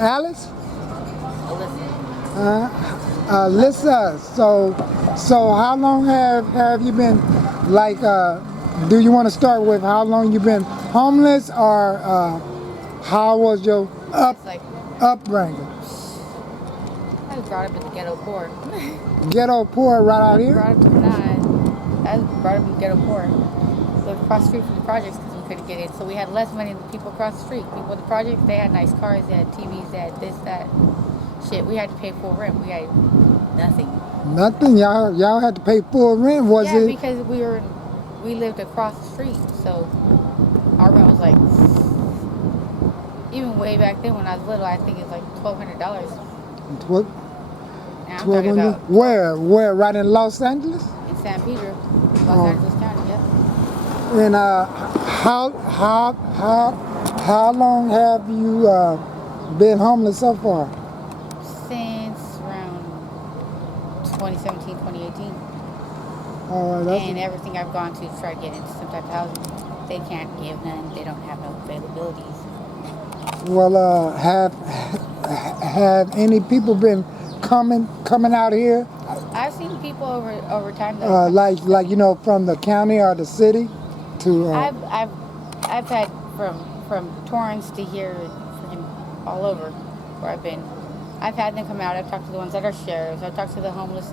Alice? Alisa. Alisa. So how long have you been like? Do you want to start with how long you been homeless, or how was your It's like upbringing? I was brought up in the ghetto poor. Ghetto poor right I out was here. brought up in I was brought up in the ghetto poor. Lived across the street from the projects because we couldn't get in, so we had less money than the people across the street. People in the projects, they had nice cars, they had TVs, they had this, that. Shit, we had to pay full rent. We had nothing. Nothing. Y'all had to pay full rent. Was Yeah, it? because we lived across the street, so our rent was like, even way back then when I was little, I think it was like $1,200. What? And I'm Twelve talking hundred. about Where? Where? Right in Los Angeles? in San Pedro, Los Oh. Angeles County. Yeah. And how long have you been homeless so far? Since around 2017, 2018. Oh, And everything I've gone to try to get into some type of housing, they can't give none. They don't have no availabilities. well. Have any people been coming out here? I've seen people over time that Like from the county or the city to. I've had from Torrance to here, freaking all over where I've been. I've had them come out. I've talked to the ones that are sheriffs. I've talked to the homeless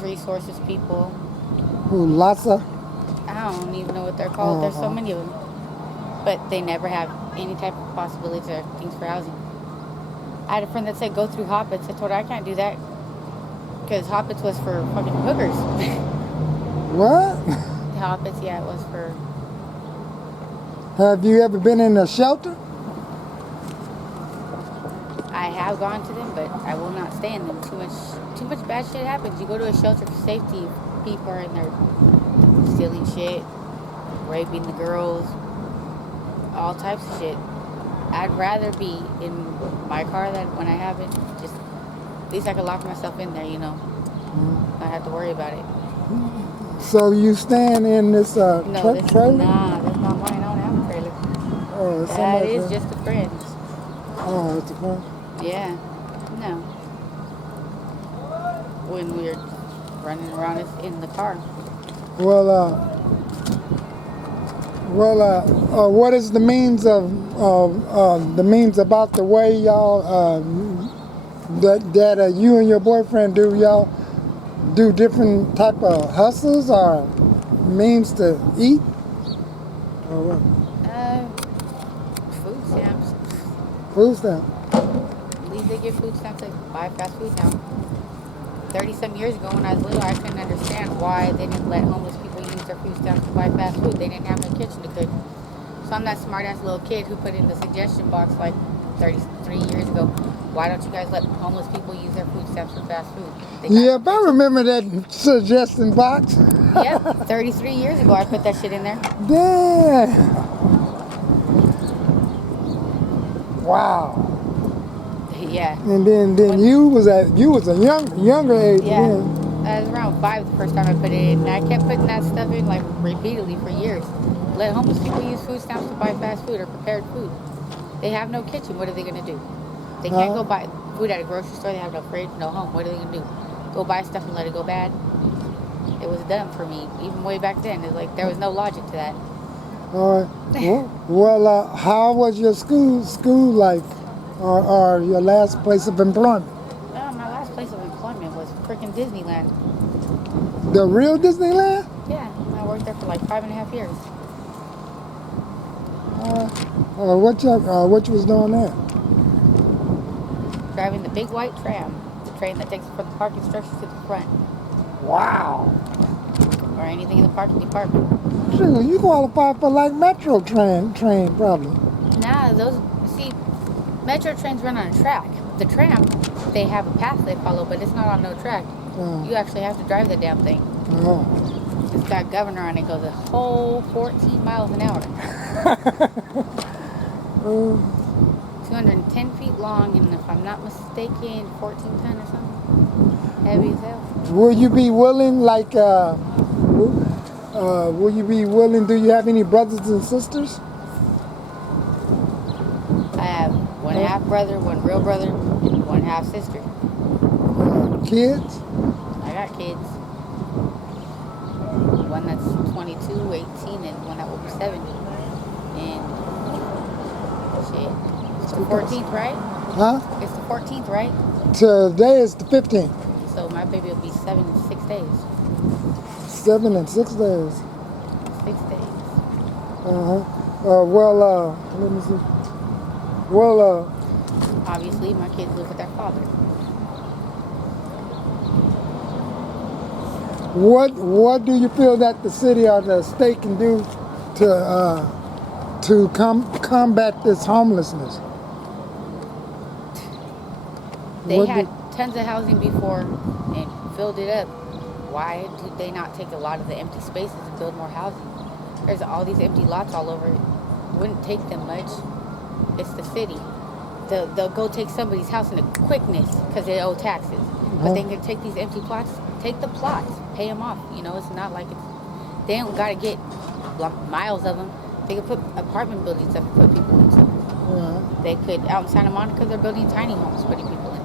resources people. Who? Lhasa? I don't even know what they're called. There's so many of them, but they never have any type of possibilities or things for housing. I had a friend that said go through Hoppits. I told her I can't do that because Hoppits was for fucking hookers. What? Hoppits, yeah, it was for. Have you ever been in a shelter? I have gone to them, but I will not stay in them. Too much bad shit happens. You go to a shelter for safety, people are in there stealing shit, raping the girls, all types of shit. I'd rather be in my car than when I have it. Just at least I could lock myself in there, Not have to worry about it. So you stand in this No, trailer? that's not mine. I don't have a trailer. Oh, it's That somebody's is just a friend's. Oh, it's a friend. Yeah. No. When we're running around in the car. What is the means about the way y'all that you and your boyfriend do? Y'all do different type of hustles or means to eat? Or what? Food stamps. Food stamp. At least they give food stamps to buy fast food now. 30-some years ago when I was little, I couldn't understand why they didn't let homeless people use their food stamps to buy fast food. They didn't have no kitchen to cook. So I'm that smart-ass little kid who put in the suggestion box like 33 years ago, why don't you guys let homeless people use their food stamps for fast food? Yep, I remember that suggestion box. Yep, 33 years ago I put that shit in there. Damn. Wow. Yeah. And then you was a younger age. Yeah. Then. I was around 5 the first time I put it in. And I kept putting that stuff in like repeatedly for years. Let homeless people use food stamps to buy fast food or prepared food. They have no kitchen. What are they going to do? They can't go buy food at a grocery store. They have no fridge, no home. What are they going to do? Go buy stuff and let it go bad? It was dumb for me. Even way back then. It was like there was no logic to that. All right. Well, how was your school life or your last place of employment? Well, my last place of employment was freaking Disneyland. The real Disneyland? Yeah. I worked there for like 5.5 years. What you was doing there? Driving the big white tram. The train that takes you from the parking structure to the front. Wow. Or anything in the parking department. Sure, you qualify for like Metro train probably. Nah, see, Metro trains run on a track. The tram, they have a path they follow, but it's not on no track. You actually have to drive the damn thing. Oh. It's got governor on it. It goes a whole 14 miles an hour. 210 feet long, and if I'm not mistaken, 14 ton or something. Heavy as hell. Will you be willing, do you have any brothers and sisters? I have One half brother, one real brother, and one half sister. Kids? I got kids. One that's 22, 18, and one that will be 7. And shit. It's the 14th, right? Huh? It's the 14th, right? Today is the 15th. So my baby will be 7 in 6 days. 7 and 6 days. 6 days. Let me see. Well, Obviously, my kids live with their father. what do you feel that the city or the state can do to combat this homelessness? They What had tons of housing before and filled it up. Why did they not take a lot of the empty spaces and build more housing? There's all these empty lots all over. It wouldn't take them much. It's the city. They'll go take somebody's house in a quickness because they owe taxes. But they can take these empty plots, take the plots, pay them off. You know, it's not like they don't got to get miles of them. They could put apartment buildings that could put people into. They could, out in Santa Monica, they're building tiny homes, putting people in.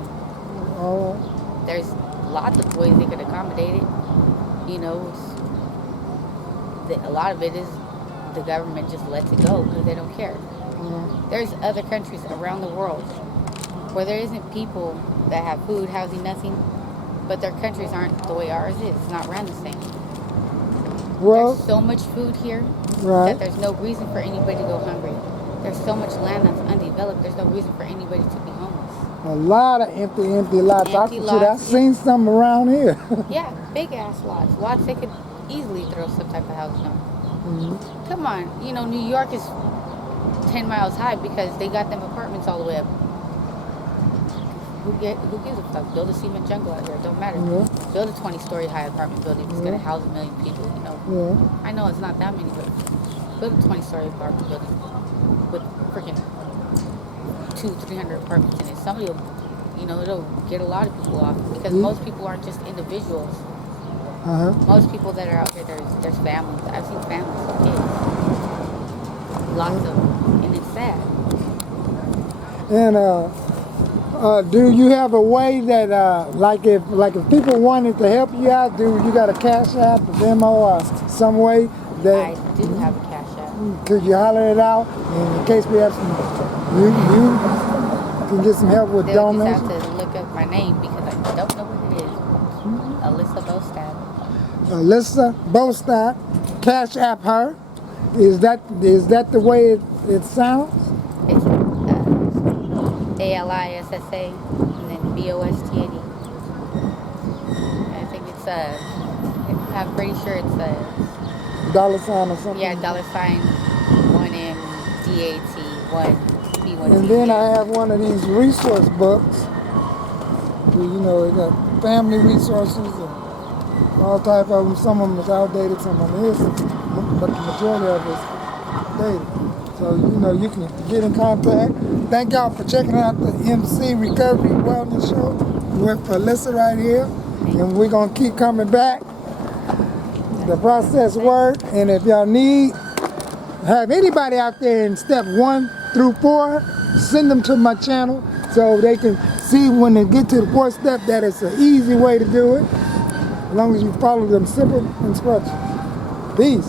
There's lots of ways they could accommodate it. You know, a lot of it is the government just lets it go because they don't care. There's other countries around the world where there isn't people that have food, housing, nothing, but their countries aren't the way ours is. It's not ran the same. Well, there's so much food here right. that there's no reason for anybody to go hungry. There's so much land that's undeveloped. There's no reason for anybody to be homeless. A lot of empty lots. Empty lots. I've seen some around here. Yeah, big ass lots. Lots they could easily throw some type of housing on. Come on, you know, New York is 10 miles high because they got them apartments all the way up. Who gives a fuck? Build a cement jungle out here. It don't matter. Build a 20-story high apartment building that's going to house 1 million people, you know. I know it's not that many, but build a 20-story apartment building with freaking 200-300 apartments in it. Somebody will, you know, it'll get a lot of people off because most people aren't just individuals. Most people that are out here, there's families. I've seen families with kids. Lots of them. And it's sad. And do you have a way that like if people wanted to help you out, you got a Cash App, a Venmo, or some way that I do have a Cash App. Could you holler it out in case we have some you can get some help with They'll donations? just have to look up my name because I don't know what it is. Alisa Bostad. Alisa Bostad, Cash App her. Is that the way it sounds? It's ALISSA and then BOSTAD. I think it's I'm pretty sure it's $sign or something? $, 1MDAT 1B1. And then I have one of these resource books. You know, it got family resources and all type of them. Some of them is outdated, some of them is, but the majority of it is dated. So, you know, you can get in contact. Thank y'all for checking out the MC Recovery Wellness Show with Alisa right here. And we're going to keep coming back. The process work. And if y'all have anybody out there in step 1 through 4, send them to my channel so they can see when they get to the 4th step that it's an easy way to do it. As long as you follow them simple instructions. Peace.